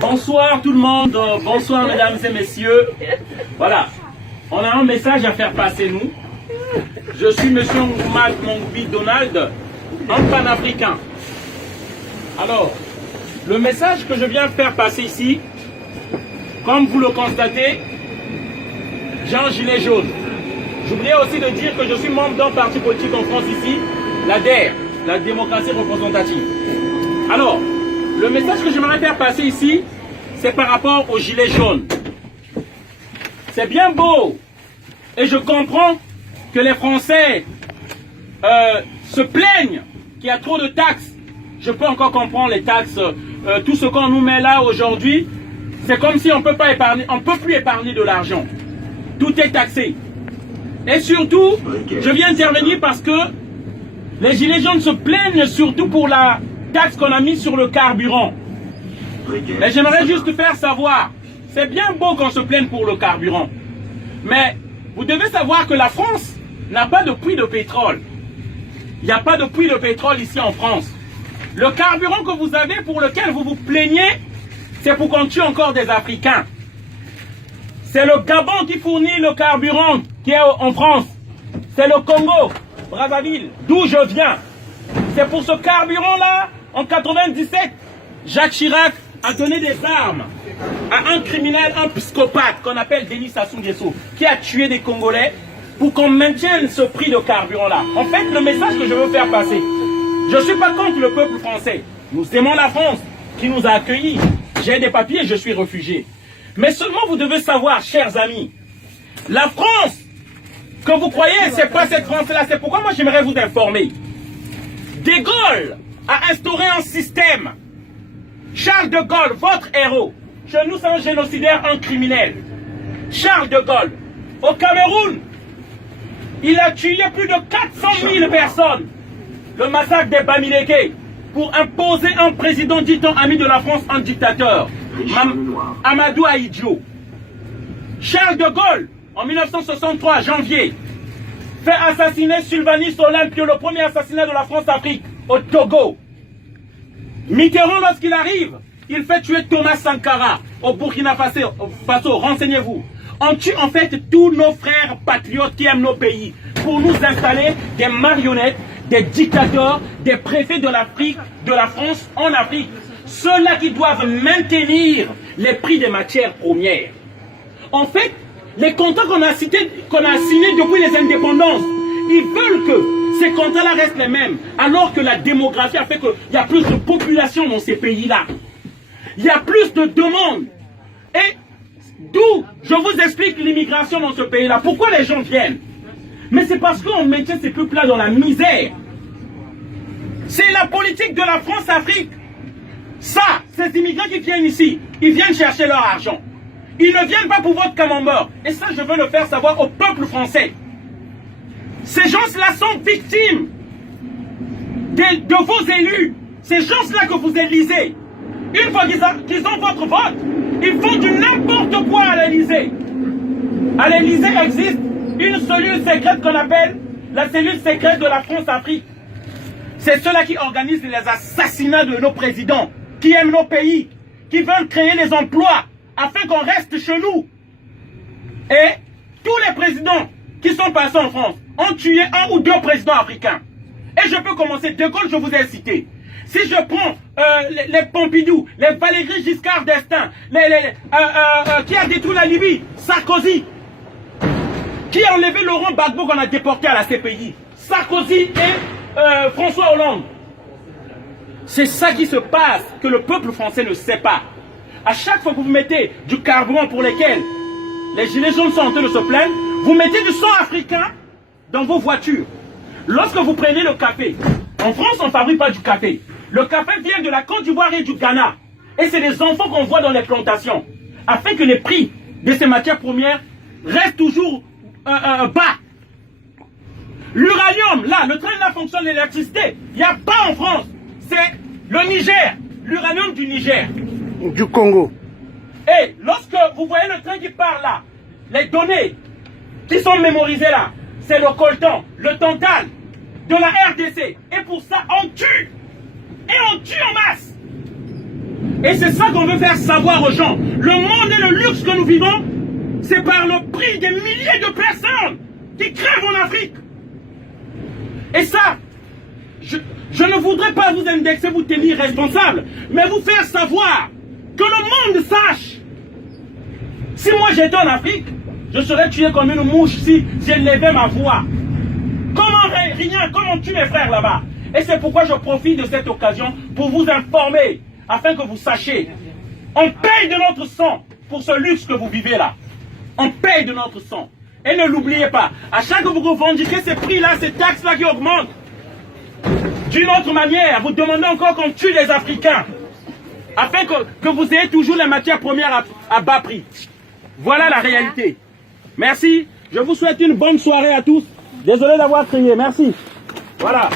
Bonsoir tout le monde, bonsoir mesdames et messieurs. Voilà, on a un message à faire passer nous. Je suis monsieur Ngouma Mongbi Donald, un panafricain. Alors, le message que je viens faire passer ici, comme vous le constatez, j'ai un gilet jaune. J'oubliais aussi de dire que je suis membre d'un parti politique en France ici, la DER, la démocratie représentative. Alors, le message que j'aimerais faire passer ici, c'est par rapport au gilet jaune. C'est bien beau, et je comprends que les Français se plaignent qu'il y a trop de taxes. Je peux encore comprendre les taxes, tout ce qu'on nous met là aujourd'hui, c'est comme si on peut pas épargner, on peut plus épargner de l'argent. Tout est taxé. Et surtout, je viens intervenir parce que les gilets jaunes se plaignent surtout pour la taxe qu'on a mise sur le carburant. Mais j'aimerais juste faire savoir, c'est bien beau qu'on se plaigne pour le carburant, mais vous devez savoir que la France n'a pas de puits de pétrole. Il n'y a pas de puits de pétrole ici en France. Le carburant que vous avez, pour lequel vous vous plaignez, c'est pour qu'on tue encore des Africains. C'est le Gabon qui fournit le carburant qui est en France. C'est le Congo, Brazzaville, d'où je viens. C'est pour ce carburant-là, en 97, Jacques Chirac a donné des armes à un criminel, un psychopathe qu'on appelle Denis Sassou Nguesso, qui a tué des Congolais pour qu'on maintienne ce prix de carburant-là. En fait, le message que je veux faire passer, je ne suis pas contre le peuple français. Nous aimons la France qui nous a accueillis. J'ai des papiers, je suis réfugié. Mais seulement vous devez savoir, chers amis, la France que vous croyez, c'est pas cette France-là. C'est pourquoi moi j'aimerais vous informer. De Gaulle a instauré un système. Charles de Gaulle, votre héros, chez nous c'est un génocidaire, un criminel. Charles de Gaulle, au Cameroun, il a tué plus de 400 000 personnes. Le massacre des Bamileke, pour imposer un président dit-on ami de la France, un dictateur. Amadou Ahidjo. Charles de Gaulle, en 1963, janvier, fait assassiner Sylvanus Olympio, le premier assassinat de la France-Afrique, au Togo. Mitterrand, lorsqu'il arrive, il fait tuer Thomas Sankara au Burkina Faso. Renseignez-vous. On tue en fait tous nos frères patriotes qui aiment nos pays pour nous installer des marionnettes, des dictateurs, des préfets de l'Afrique, de la France en Afrique. Ceux-là qui doivent maintenir les prix des matières premières. En fait, les contrats qu'on a signés depuis les indépendances, ils veulent que ces contrats-là restent les mêmes, alors que la démographie a fait qu'il y a plus de population dans ces pays-là. Il y a plus de demandes. Et d'où je vous explique l'immigration dans ce pays-là. Pourquoi les gens viennent? Mais c'est parce qu'on maintient ces peuples-là dans la misère. C'est la politique de la France-Afrique. Ça, ces immigrants qui viennent ici, ils viennent chercher leur argent. Ils ne viennent pas pour votre camembert. Et ça, je veux le faire savoir au peuple français. Ces gens-là sont victimes de vos élus. Ces gens-là que vous élisez. Une fois qu'ils ont votre vote, ils font du n'importe quoi à l'Élysée. À l'Élysée existe une cellule secrète qu'on appelle la cellule secrète de la France-Afrique. C'est ceux-là qui organisent les assassinats de nos présidents, qui aiment nos pays, qui veulent créer les emplois afin qu'on reste chez nous. Et tous les présidents qui sont passés en France ont tué un ou deux présidents africains. Et je peux commencer. De Gaulle, je vous ai cité. Si je prends les Pompidou, les Valéry Giscard d'Estaing, qui a détruit la Libye, Sarkozy, qui a enlevé Laurent Gbagbo qu'on a déporté à la CPI, Sarkozy et François Hollande. C'est ça qui se passe, que le peuple français ne sait pas. À chaque fois que vous mettez du carburant pour lesquels les gilets jaunes sont en train de se plaindre, vous mettez du sang africain dans vos voitures. Lorsque vous prenez le café, en France on ne fabrique pas du café. Le café vient de la Côte d'Ivoire et du Ghana. Et c'est les enfants qu'on voit dans les plantations. Afin que les prix de ces matières premières restent toujours bas. L'uranium, là, le train là fonctionne l'électricité. Il n'y a pas en France. C'est le Niger, l'uranium du Niger. Du Congo. Et lorsque vous voyez le train qui part là, les données qui sont mémorisées là, c'est le coltan, le tantal de la RDC. Et pour ça, on tue. Et on tue en masse. Et c'est ça qu'on veut faire savoir aux gens. Le monde et le luxe que nous vivons, c'est par le prix des milliers de personnes qui crèvent en Afrique. Et ça, je ne voudrais pas vous indexer, vous tenir responsable, mais vous faire savoir que le monde sache. Si moi j'étais en Afrique, je serais tué comme une mouche si j'élevais ma voix. Comment rien, comment on tue mes frères là-bas? Et c'est pourquoi je profite de cette occasion pour vous informer, afin que vous sachiez. On paye de notre sang pour ce luxe que vous vivez là. On paye de notre sang. Et ne l'oubliez pas, à chaque fois que vous revendiquez ces prix-là, ces taxes-là qui augmentent, d'une autre manière, vous demandez encore qu'on tue les Africains, afin que vous ayez toujours les matières premières à bas prix. Voilà la réalité. Merci. Je vous souhaite une bonne soirée à tous. Désolé d'avoir crié. Merci. Voilà.